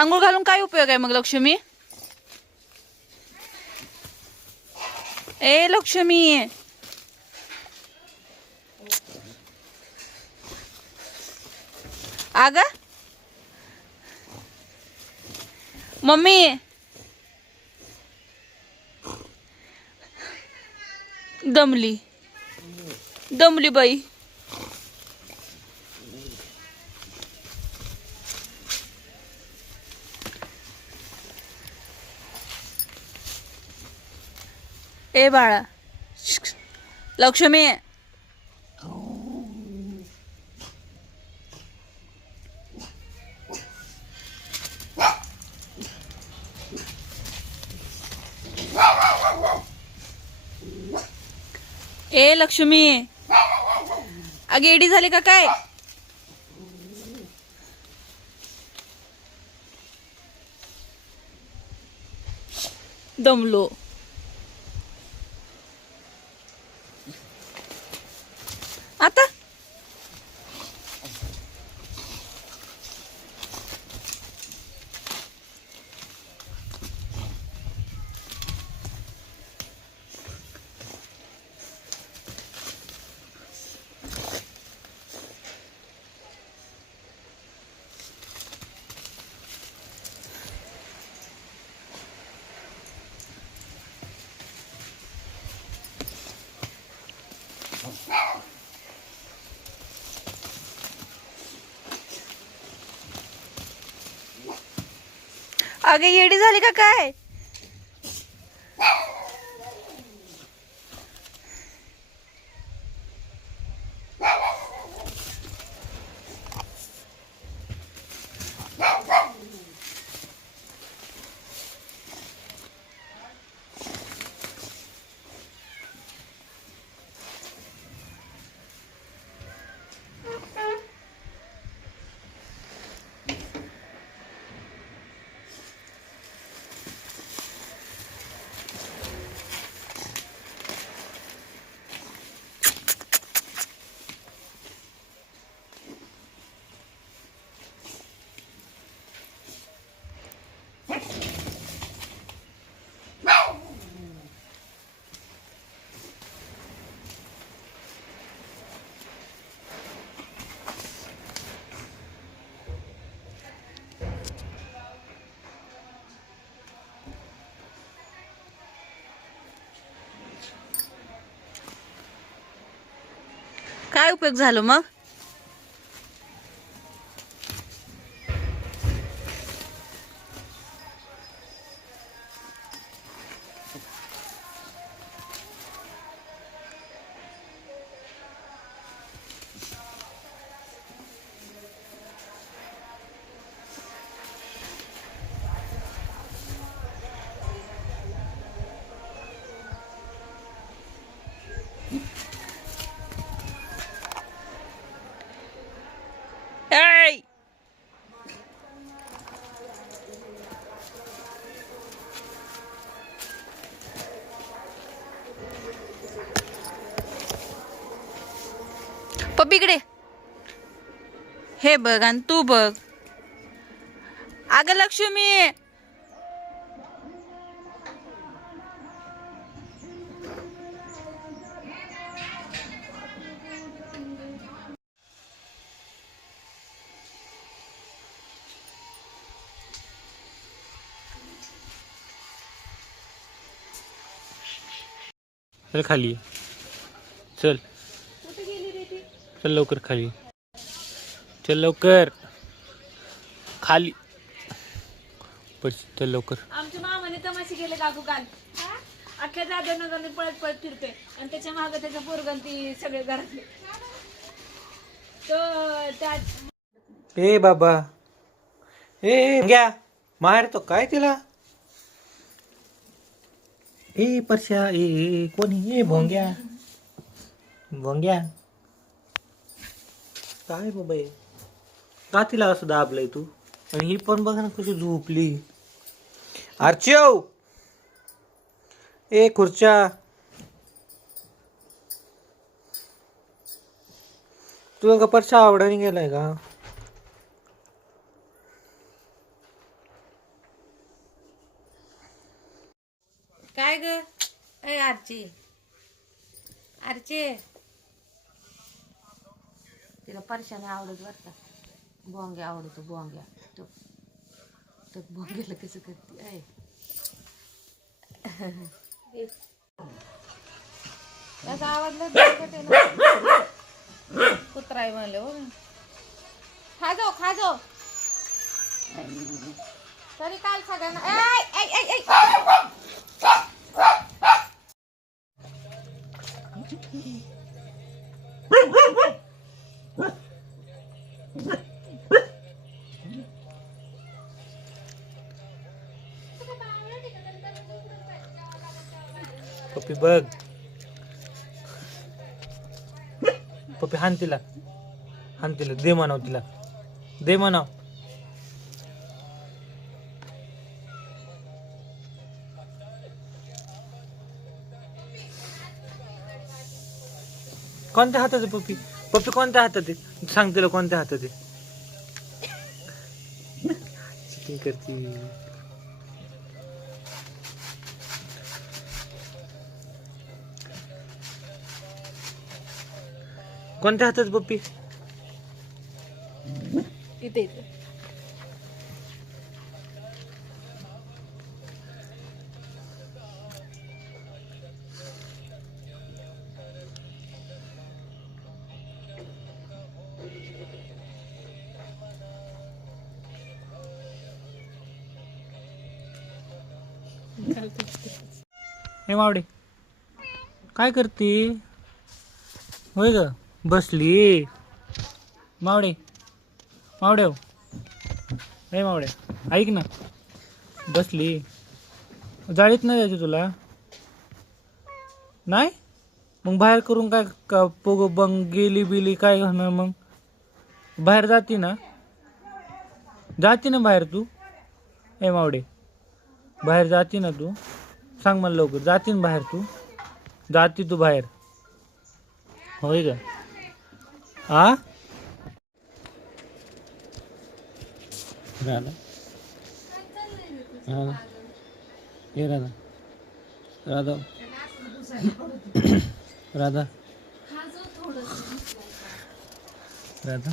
आंघोळ घालून काय उपयोग आहे मग लक्ष्मी? ए लक्ष्मी. आग. मम्मी. दमली. दमली बाई. ए बाळा. लक्ष्मी. ए लक्ष्मी. अगे एडी झाली का काय? दमलो. अगे येडी झाली का काय? काय उपयोग झालो मग? बिगडे हे बघ आणि तू बघ. अगं लक्ष्मी. चल खाली चल. चल लवकर खाली. चल लवकर. खाली. पड चल लवकर. आमच्या मामाने तमाशे गेले काकू काल. अख्ख्या दादा नगर पळत पळत फिरते. आणि त्याच्यामागे त्याच्या पोरगण ती सगळे घरातले. तर त्यात ए बाबा. ए घ्या. मार तो काय तिला? ए परश्या ए ए, कोणी? ए भोंग्या. भोंग्या. काय बाबा का तिला असं दाबलंय तू. आणि ही पण बघ ना कशी झोपली. अर्चव ए खुर्च्या. तुला का आवडाने गेलाय का? काय ग? आरची आरचे तिला परशाने आवडत बरं का. बोंग्या आवडतो बोंग्या. तो तो बोंग्याला कसं करते आहे त्याचा आवाज कुत्रा आहे म्हणले हो. खा खा तरी काल सगळ्यांना बघ. पप्पी हान तिला. हान तिला. दे म्हणाव तिला. दे म्हणाव. कोणत्या हातात पप्पी? पप्पी कोणत्या हातात आहे सांग तिला कोणत्या हातात आहे करती. कोणत्या हातात पप्पी इथे इथे. हे मावडे. काय करते? होय ग? बसली. मावडे मावडे हो. नाही मावडे ऐक ना. बसली. जाळीत नाही जायची तुला? नाही? मग बाहेर करून काय का पोग बंग गेली बिली काय घालणार मग? बाहेर जाती ना. जाती ना बाहेर तू. ए मावडे बाहेर जाती ना तू. सांग मला लवकर. जाती ना बाहेर तू. जाती तू बाहेर. होय का? आ? राधा राधा ये राधा राधा. राधा. राधा.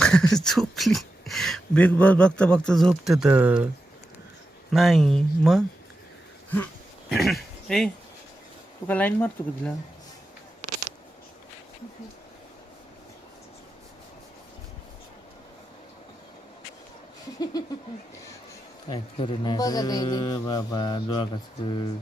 झोपली. बिग बॉस बघता बघता झोपते तर. नाही मग? ए तू का लाईन मारतो का तिला? काय खरं नाही बघत आहे रे बाबा डोळा कसं